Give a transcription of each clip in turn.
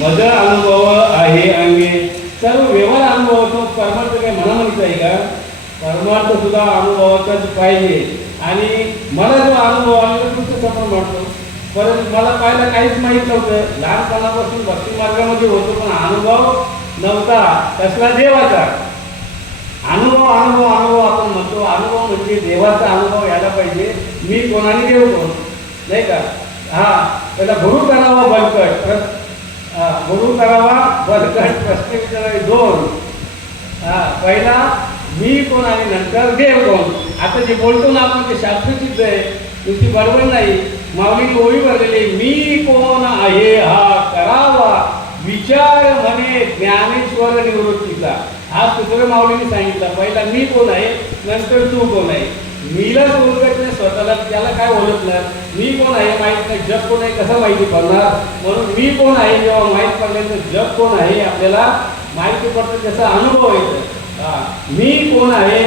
मज अनुभव आहे अंगे सर्व व्यवहार अनुभवाचा परमार्थ काय मनामध्येच आहे का? परमार्थ सुद्धा अनुभवाचाच पाहिजे. आणि मला जो अनुभव आलेला तो आपण म्हणतो, परंतु मला पाहायला काहीच माहीत नव्हतं. लहानपणापासून भक्ती मार्गामध्ये होतो, पण अनुभव नव्हता. कसला? देवाचा अनुभव. अनुभव अनुभव आपण म्हणतो, अनुभव म्हणजे देवाचा अनुभव यायला पाहिजे. मी कोण आणि देव कोण, नाही का? त्याला गुरु करावा बलकट, गुरु करावा बलकट, प्रश्न विचारावे दोन. पहिला मी कोण आणि नंतर देव कोण. आता जे बोलतो ना आपण ते शास्त्रसिद्ध आहे, नुसती बरोबर नाही. माऊलीने ओळी भरलेली, मी कोण आहे हा करावा विचार म्हणे ज्ञानेश्वर निवृत्तीचा. हा सूत्र माऊलीने सांगितला. पहिला मी कोण आहे, नंतर तू कोण आहे. मीलाच ओळखत नाही स्वतःला, त्याला काय ओळखणार? मी कोण आहे माहीत नाही, जग कोण आहे कसं माहिती पडणार? म्हणून मी कोण आहे जेव्हा माहीत पडलं तर जग कोण आहे आपल्याला माहिती पडतं, त्याचा अनुभव येतो. मी कोण आहे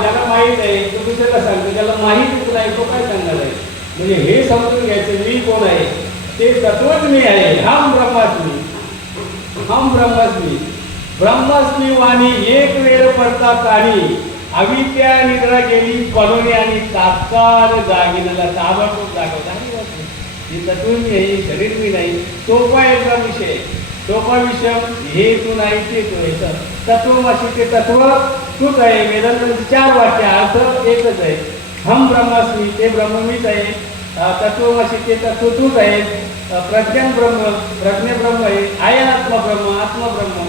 ज्याला माहीत आहे तो दुसऱ्याला सांगतो, ज्याला माहीतच नाही तो काय सांगणार आहे? म्हणजे हे समजून घ्यायचं, मी कोण आहे ते तत्वच मी आहे. हम ब्रह्मास्मी, हम ब्रह्मास्मी, ब्रह्मास्मी वाणी एक वेळ पडता काणी, अविद्या निद्रा गेली पडोने आणि तात्काळ जागिनाला ताबडतोब जागवता. ही तत्व मी आहे, शरीर मी नाही. सोपा याचा विषय, सोपा विषय हे तू नाही ते तू आहे. तत्वमाशी ते तत्व तूच आहे. वेदांत 4 वाक्य अर्थ एकच आहे. हम ब्रह्मास्मी ते ब्रह्म मीच आहे. तत्वमाशी ते तत्व तूच आहे. प्रज्ञान ब्रह्म, प्रज्ञ ब्रह्म आहे. आत्मा ब्रह्म, आत्मा ब्रह्म.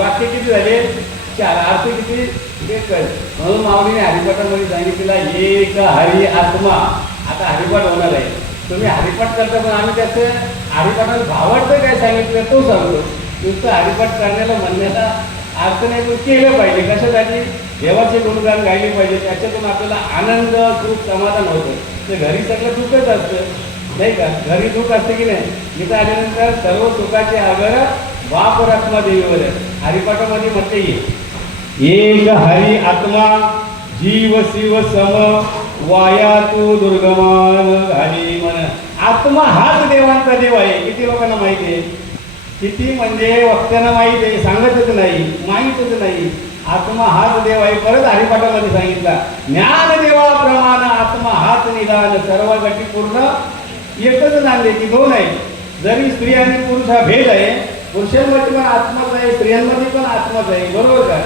वाक्य किती झाले? 4. अर्थ किती? एकच. म्हणून माऊलीने हरिपाठामध्ये सांगितलेला एक हरी आत्मा. आता हरिपाठ होणार आहे, तुम्ही हरिपाठ करता, पण आम्ही त्याचं हरिपाठाला भावार्थ काय सांगितलं तो सांगतो. नुसतं हरिपाठ करण्याला म्हणण्याला अर्थ नाही, पण केलं पाहिजे. कशासाठी? देवाचे गुणगान गायले पाहिजे. त्याच्यातून आपल्याला आनंद, सुख, समाधान होतं. तर घरी सगळं दुःखच असतं, नाही का? घरी दुःख असतं की नाही? इथं आल्यानंतर सर्व सुखाचे आगर बाप आत्मा देवीवर आहे. हरिपाठामध्ये म्हटले एक हरी आत्मा जीव शिव सम वाया तू दुर्गमान घाली मन. आत्मा हाच देवांचा देव आहे. किती लोकांना माहिती आहे? किती म्हणजे वक्त्यांना माहीत आहे, सांगतच नाही, माहीतच नाही. आत्मा हाच देव आहे. परत हरिपाठामध्ये सांगितला ज्ञान देवाप्रमाण आत्मा हाच निदान सर्व गती पूर्ण एकच नांदे की दोन आहे. जरी स्त्री आणि पुरुष हा भेद आहे, पुरुषांमध्ये पण आत्माच आहे, स्त्रियांमध्ये पण आत्माच आहे, बरोबर का?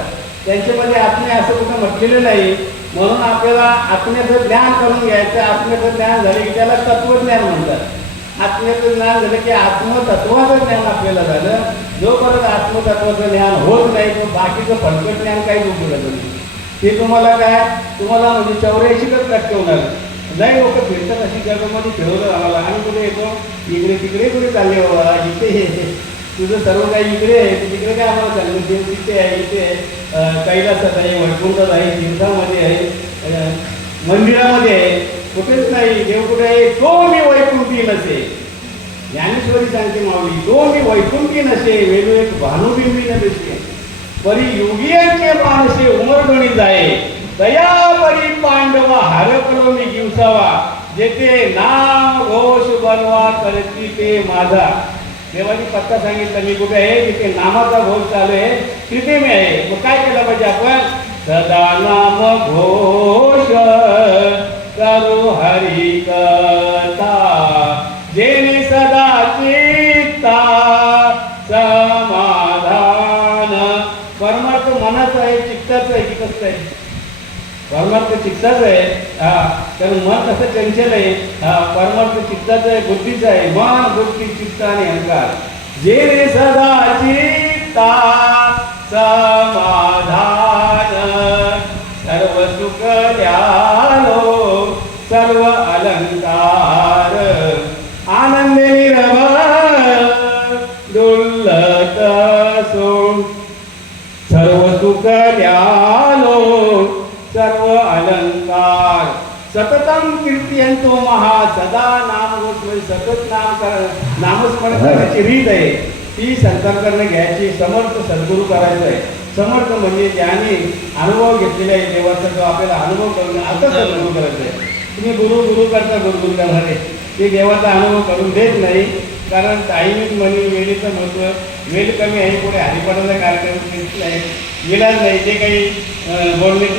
त्यांच्यामध्ये आत्मे असं कुठं म्हटलेलं नाही. म्हणून आपल्याला आत्म्याचं ज्ञान करून घ्यायचं. आत्म्याचं ज्ञान झाले की त्याला तत्वज्ञान म्हणतात. आत्म्याचं ज्ञान झालं की आत्मतत्वाचं ज्ञान आपल्याला झालं. जोपर्यंत आत्मतत्वाचं ज्ञान होत नाही तो बाकीचं फलकट ज्ञान काहीच उपयोगाचं नाही. ते तुम्हाला काय, तुम्हाला म्हणजे 84% होणार. लय लोक फिरतात अशी जगामध्ये खेळवलं आम्हाला. आम्ही कुठे येतो, इकडे तिकडे कुठे चालले बाबा, इथे तुझं सर्व काही इकडे आहे, तिकडे काय आम्हाला चाललं? देव तिथे आहे, इथे आहे, कैलासात आहे, वैकुंठात आहे, तीर्थामध्ये आहे, मंदिरामध्ये आहे, कुठेच नाही. देव कुठे आहे? तो मी वैकुंठी नसे. ज्ञानेश्वरी सांगते माऊली, तो मी वैकुंठी नसे वेगळं एक भानुबिंबी न दिसते परी योगियांचे मानसे उमरगणी जाये दया परी पांडवा हरपलो मी दिवसावा जेथे नाम घोष बनवा करती ते माझा. देवानी पत्ता सांगितलं मी कुठे आहे, जिथे नामाचा घोष चालू आहे तिथे मी आहे. मग काय केलं पाहिजे आपण? सदा नाम घोष करू हरी कथा जेने सदा चित्ता समाधान. परमार्थ मनाचं आहे, चित्ताचं आहे की कसं आहे? परमार्थ चित्ताचं आहे. कारण मन कसं चंचल आहे. परमार्थ चित्ताचं आहे, बुद्धीचं आहे. मन, बुद्धी, चित्त आणि अहंकार. जेने सदा चित्ता समाधान सर्व सुख द्यालो सर्व अलंकार आनंद निरभर दुर्लत सोड सर्व सुख द्यालो सर्व अलंकार सततम कीर्तियंतो महा सदा नाम सतत नामस्मरण करण्याची रीत आहे. ती संतांकडनं घ्यायची. समर्थ सद्गुरू करायचं आहे. समर्थ म्हणजे ज्याने अनुभव घेतलेला आहे देवाचा, तो आपल्याला अनुभव करून आता सद्गुरू करायचं आहे. तुम्ही गुरु गुरु करता, गुरुगुरु करणारे ते देवाचा अनुभव करून देत नाही. कारण टाईम इज मनी, वेळेचं महत्त्व. वेळ कमी आहे, पुढे हरिपाठाचा कार्यक्रम घेतला आहे, विलाज नाही. जे काही बोलण्याची